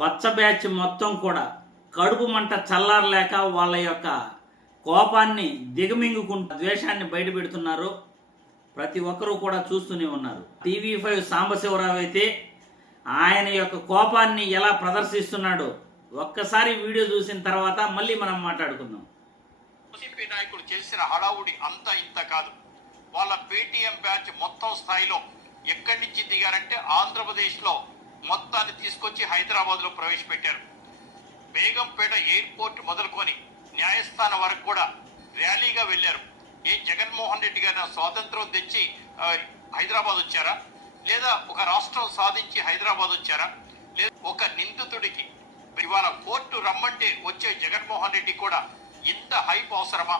పచ్చ బ్యాచ్ మొత్తం కూడా కడుపు మంట చల్లారలేక వాళ్ళ యొక్క కోపాన్ని దిగమింగుకుంటూ ద్వేషాన్ని బయటపెడుతున్నారు. ప్రతి ఒక్కరూ కూడా చూస్తూనే ఉన్నారు. టీవీ ఫైవ్ సాంబశివరావు అయితే ఆయన యొక్క కోపాన్ని ఎలా ప్రదర్శిస్తున్నాడో ఒక్కసారి వీడియో చూసిన తర్వాత మళ్ళీ మనం మాట్లాడుకుందాం. వైసీపీ నాయకుడు చేసిన హడావుడి అంతా ఇంత కాదు. వాళ్ళ పేటీఎం బ్యాచ్ మొత్తం స్థాయిలో ఎక్కడి నుంచి దిగారంటే ఆంధ్రప్రదేశ్లో మొత్తాన్ని తీసుకొచ్చి హైదరాబాద్లో ప్రవేశపెట్టారు. బేగంపేట ఎయిర్పోర్ట్ మొదలుకొని న్యాయస్థానం వరకు కూడా ర్యాలీగా వెళ్ళారు ఏ జగన్మోహన్ రెడ్డి గారి స్వాతంత్రం తెచ్చి హైదరాబాద్ వచ్చారా? లేదా ఒక రాష్ట్రం సాధించి హైదరాబాద్ వచ్చారా? లేదా ఒక నిందితుడికి ఇవాళ కోర్టు రమ్మంటే వచ్చే జగన్మోహన్ రెడ్డి కూడా ఇంత హైప్ అవసరమా?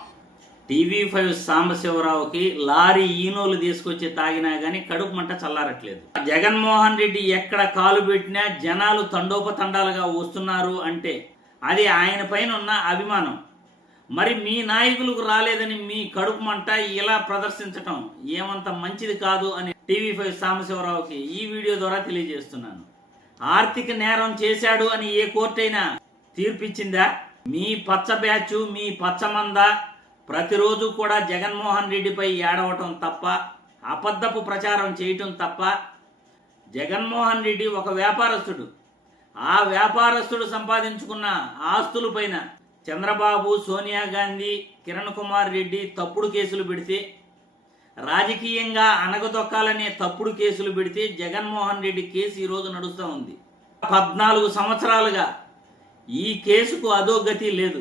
టీవీ ఫైవ్ సాంబశివరావుకి లారీ ఈనోలు తీసుకొచ్చి తాగినా గానీ కడుపు మంట చల్లారట్లేదు. జగన్మోహన్ రెడ్డి ఎక్కడ కాలు పెట్టినా జనాలు తండోపతండాలుగా వస్తున్నారు అంటే అది ఆయన పైన ఉన్న అభిమానం. మరి మీ నాయకులకు రాలేదని మీ కడుపు మంట ఇలా ప్రదర్శించటం ఏమంత మంచిది కాదు అని టీవీ ఫైవ్ సాంబశివరావుకి ఈ వీడియో ద్వారా తెలియజేస్తున్నాను. ఆర్థిక నేరం చేశాడు అని ఏ కోర్టైనా తీర్పిచ్చిందా? మీ పచ్చ బ్యాచ్ మీ పచ్చమంద ప్రతిరోజు కూడా జగన్మోహన్ రెడ్డిపై ఏడవటం తప్ప అబద్ధపు ప్రచారం చేయటం తప్ప జగన్మోహన్ రెడ్డి ఒక వ్యాపారస్తుడు. ఆ వ్యాపారస్తుడు సంపాదించుకున్న ఆస్తులపైన చంద్రబాబు సోనియా గాంధీ కిరణ్ కుమార్ రెడ్డి తప్పుడు కేసులు పెడితే రాజకీయంగా అనగదొక్కాలనే తప్పుడు కేసులు పెడితే జగన్మోహన్ రెడ్డి కేసు ఈ రోజు నడుస్తూ ఉంది. పద్నాలుగు సంవత్సరాలుగా ఈ కేసుకు అధోగతి లేదు.